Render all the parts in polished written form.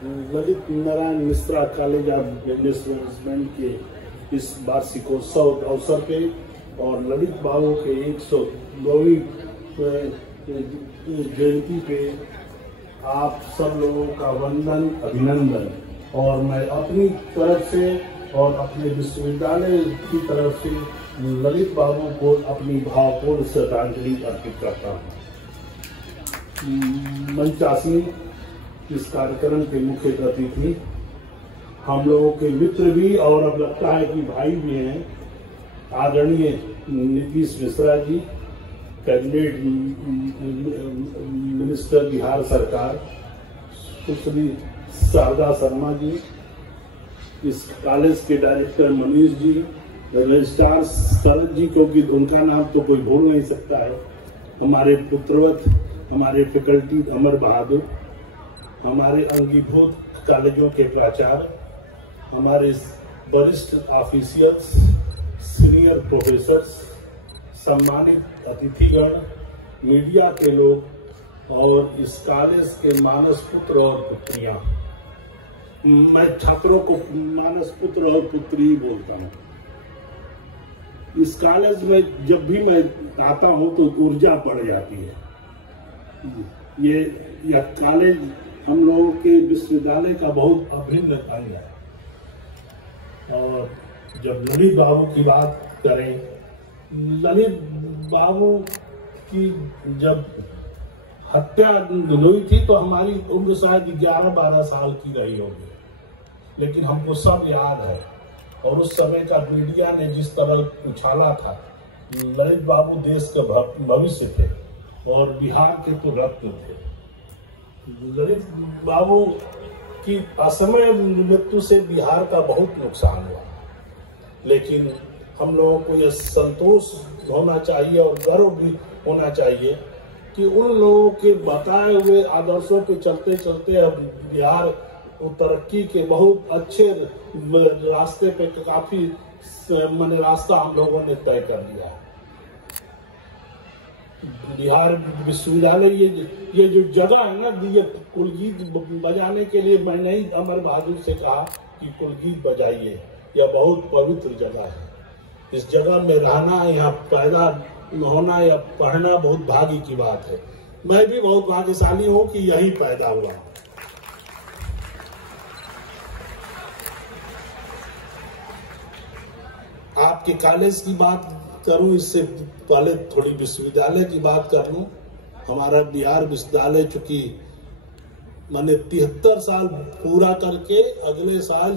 Lalit Narayan Mishra college of business management के इस वार्षिकोत्सव अवसर पे और ललित बाबू के 102वीं जयंती पे आप सब लोगों का वंदन अभिनंदन। और मैं अपनी तरफ से और अपने विश्वविद्यालय की तरफ से ललित बाबू को अपनी भावपूर्ण श्रद्धांजलि अर्पित करता हूँ। मंचासीन इस कार्यक्रम के मुख्य अतिथि हम लोगों के मित्र भी और अब लगता है कि भाई भी हैं, आदरणीय नीतीश मिश्रा जी, कैबिनेट मिनिस्टर बिहार सरकार, सुश्री शारदा शर्मा जी, इस कॉलेज के डायरेक्टर मनीष जी, रजिस्ट्रार शरद जी, क्योंकि उनका नाम तो कोई भूल नहीं सकता है, हमारे पुत्रवत, हमारे फैकल्टी अमर बहादुर, हमारे अंगीभूत कॉलेजों के प्राचार्य, हमारे वरिष्ठ ऑफिशियल्स, सीनियर प्रोफेसर्स, सम्मानित अतिथिगण, मीडिया के लोग और इस कॉलेज के मानस पुत्र और पुत्रियां। मैं छात्रों को मानस पुत्र और पुत्री बोलता हूँ। इस कॉलेज में जब भी मैं आता हूँ तो ऊर्जा बढ़ जाती है। यह कॉलेज हम लोगों के विश्वविद्यालय का बहुत अभिन्न अंग है। और जब ललित बाबू की बात करें, ललित बाबू की जब हत्या हुई थी तो हमारी उम्र शायद 11-12 साल की रही होगी, लेकिन हमको सब याद है। और उस समय का मीडिया ने जिस तरह उछाला था, ललित बाबू देश के भविष्य थे और बिहार के तो रत्न थे। ललित बाबू की असमय मृत्यु से बिहार का बहुत नुकसान हुआ, लेकिन हम लोगों को यह संतोष होना चाहिए और गर्व भी होना चाहिए कि उन लोगों के बताए हुए आदर्शों पे चलते चलते अब बिहार तरक्की के बहुत अच्छे रास्ते पे काफी रास्ता हम लोगों ने तय कर लिया। बिहार विश्वविद्यालय ये जो जगह है ना, ये कुलगीत बजाने के लिए मैंने ही अमर बहादुर से कहा कि कुलगीत बजाइए, यह बहुत पवित्र जगह है। इस जगह में रहना, यहाँ पैदा होना या पढ़ना बहुत भाग्य की बात है। मैं भी बहुत भाग्यशाली हूँ कि यही पैदा हुआ। आपके कॉलेज की बात करूं, इससे पहले थोड़ी विश्वविद्यालय की बात कर लूं। हमारा बिहार विश्वविद्यालय चूंकि मैंने 73 साल पूरा करके अगले साल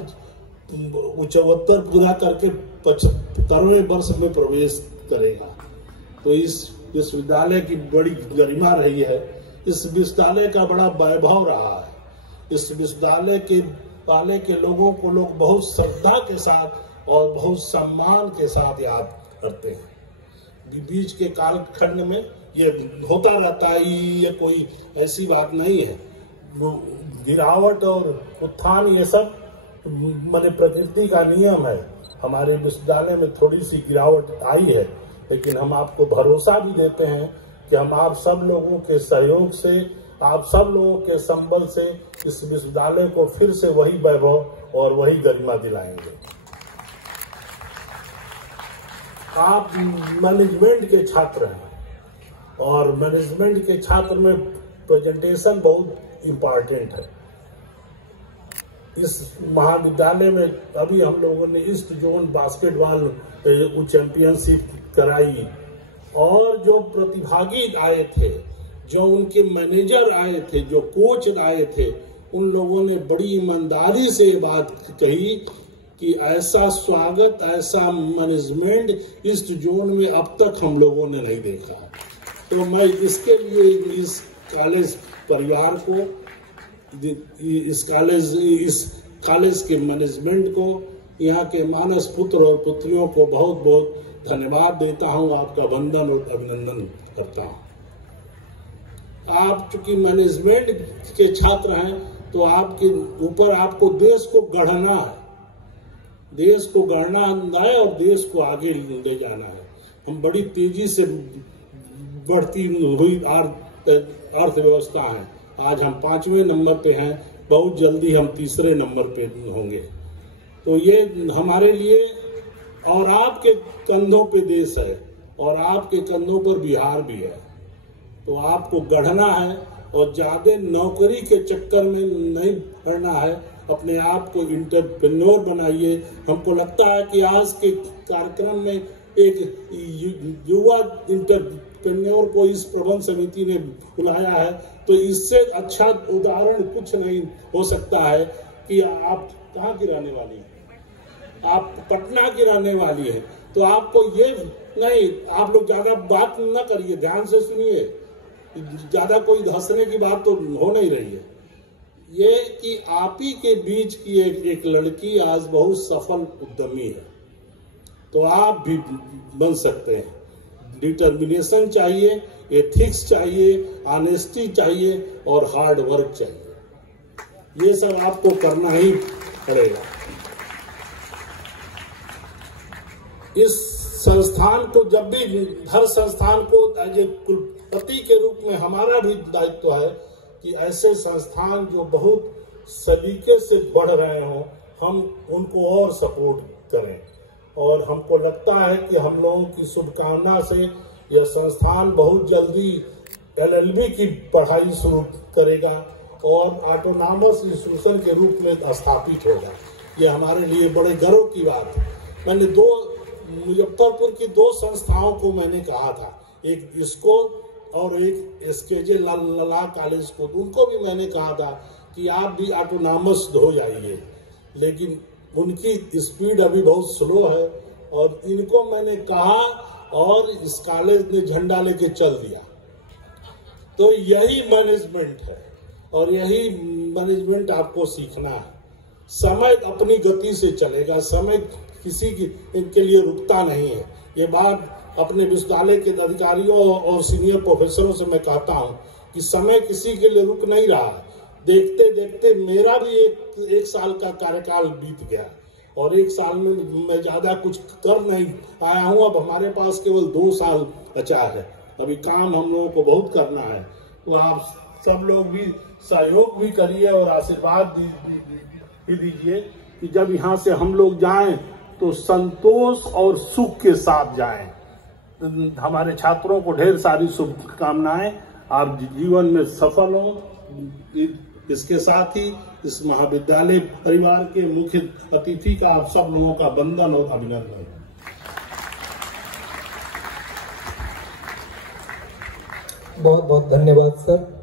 74 पूरा करके 75वें वर्ष में प्रवेश करेगा, तो इस विश्वविद्यालय की बड़ी गरिमा रही है। इस विश्वविद्यालय का बड़ा वैभव रहा है। इस विश्वविद्यालय के वाले के लोगों को लोग बहुत श्रद्धा के साथ और बहुत सम्मान के साथ याद करते हैं। बीच के कालखंड में ये होता रहता है, ये कोई ऐसी बात नहीं है। गिरावट और उत्थान ये सब माने प्रकृति का नियम है। हमारे विश्वविद्यालय में थोड़ी सी गिरावट आई है, लेकिन हम आपको भरोसा भी देते हैं कि हम आप सब लोगों के सहयोग से, आप सब लोगों के संबल से इस विश्वविद्यालय को फिर से वही वैभव और वही गरिमा दिलाएंगे। आप मैनेजमेंट के छात्र हैं और मैनेजमेंट के छात्र में प्रेजेंटेशन बहुत इम्पोर्टेंट है। इस महाविद्यालय में अभी हम लोगों ने ईस्ट जोन बास्केटबॉल चैंपियनशिप कराई और जो प्रतिभागी आए थे, जो उनके मैनेजर आए थे, जो कोच आए थे, उन लोगों ने बड़ी ईमानदारी से बात कही कि ऐसा स्वागत, ऐसा मैनेजमेंट ईस्ट जोन में अब तक हम लोगों ने नहीं देखा। तो मैं इसके लिए इस कॉलेज परिवार को, इस कॉलेज के मैनेजमेंट को, यहाँ के मानस पुत्र और पुत्रियों को बहुत बहुत धन्यवाद देता हूँ, आपका वंदन और अभिनंदन करता हूँ। आप चूंकि मैनेजमेंट के छात्र हैं तो आपके ऊपर आपको देश को गढ़ना है, देश को गढ़ना है और देश को आगे ले जाना है। हम बड़ी तेजी से बढ़ती हुई अर्थव्यवस्था है। आज हम 5वें नंबर पे हैं बहुत जल्दी हम तीसरे नंबर पे होंगे। तो ये हमारे लिए और आपके कंधों पे देश है और आपके कंधों पर बिहार भी है। तो आपको गढ़ना है और ज्यादा नौकरी के चक्कर में नहीं पड़ना है। अपने आप को एंटरप्रेन्योर बनाइए। हमको लगता है कि आज के कार्यक्रम में एक युवा एंटरप्रेन्योर को इस प्रबंध समिति ने बुलाया है, तो इससे अच्छा उदाहरण कुछ नहीं हो सकता है कि आप कहाँ की रहने वाली हैं, आप पटना की रहने वाली है। तो आपको ये नहीं, आप लोग ज्यादा बात न करिए, ध्यान से सुनिए, ज्यादा कोई हंसने की बात तो हो नहीं रही है। ये कि आप ही के बीच की एक लड़की आज बहुत सफल उद्यमी है, तो आप भी बन सकते हैं। डिटर्मिनेशन चाहिए, एथिक्स चाहिए, ऑनेस्टी चाहिए और हार्ड वर्क चाहिए। ये सब आपको करना ही पड़ेगा। इस संस्थान को जब भी, हर संस्थान को एज ए कुलपति के रूप में हमारा भी दायित्व है कि ऐसे संस्थान जो बहुत सलीके से बढ़ रहे हों, हम उनको और सपोर्ट करें। और हमको लगता है कि हम लोगों की शुभकामना से यह संस्थान बहुत जल्दी LLB की पढ़ाई शुरू करेगा और ऑटोनॉमस इंस्टीट्यूशन के रूप में स्थापित होगा। ये हमारे लिए बड़े गर्व की बात है। मैंने मुजफ्फरपुर की 2 संस्थाओं को मैंने कहा था, एक इसको और एक SKJ लला कॉलेज को, उनको भी मैंने कहा था कि आप भी ऑटोनॉमस हो जाइए, लेकिन उनकी स्पीड अभी बहुत स्लो है। और इनको मैंने कहा और इस कॉलेज ने झंडा लेके चल दिया। तो यही मैनेजमेंट है और यही मैनेजमेंट आपको सीखना है। समय अपनी गति से चलेगा, समय किसी की इनके लिए रुकता नहीं है। ये बात अपने विश्वविद्यालय के अधिकारियों और सीनियर प्रोफेसरों से मैं कहता हूँ कि समय किसी के लिए रुक नहीं रहा। देखते देखते मेरा भी एक साल का कार्यकाल बीत गया और 1 साल में मैं ज्यादा कुछ कर नहीं पाया हूँ। अब हमारे पास केवल 2 साल बचा है। अभी काम हम लोगों को बहुत करना है। तो आप सब लोग भी सहयोग भी करिए और आशीर्वाद भी दीजिए कि जब यहाँ से हम लोग जाएं तो संतोष और सुख के साथ जाएं। हमारे छात्रों को ढेर सारी शुभकामनाएं। आप जीवन में सफल हो। इसके साथ ही इस महाविद्यालय परिवार के मुख्य अतिथि का आप सब लोगों का वंदन और अभिनंदन। बहुत बहुत धन्यवाद सर।